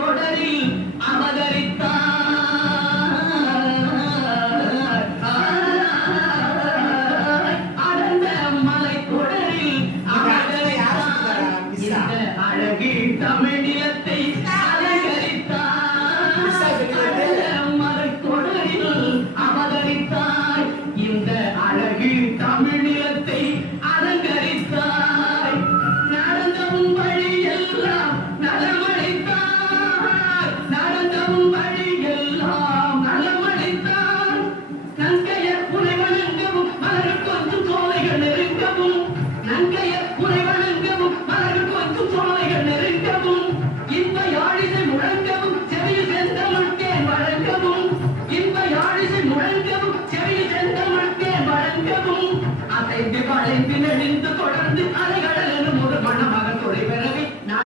தொடரில் அவதரித்தார். அடர்ந்த மலை தொடரில் அவதரித்தார். இந்த அழகு தமிழ் நிலத்தை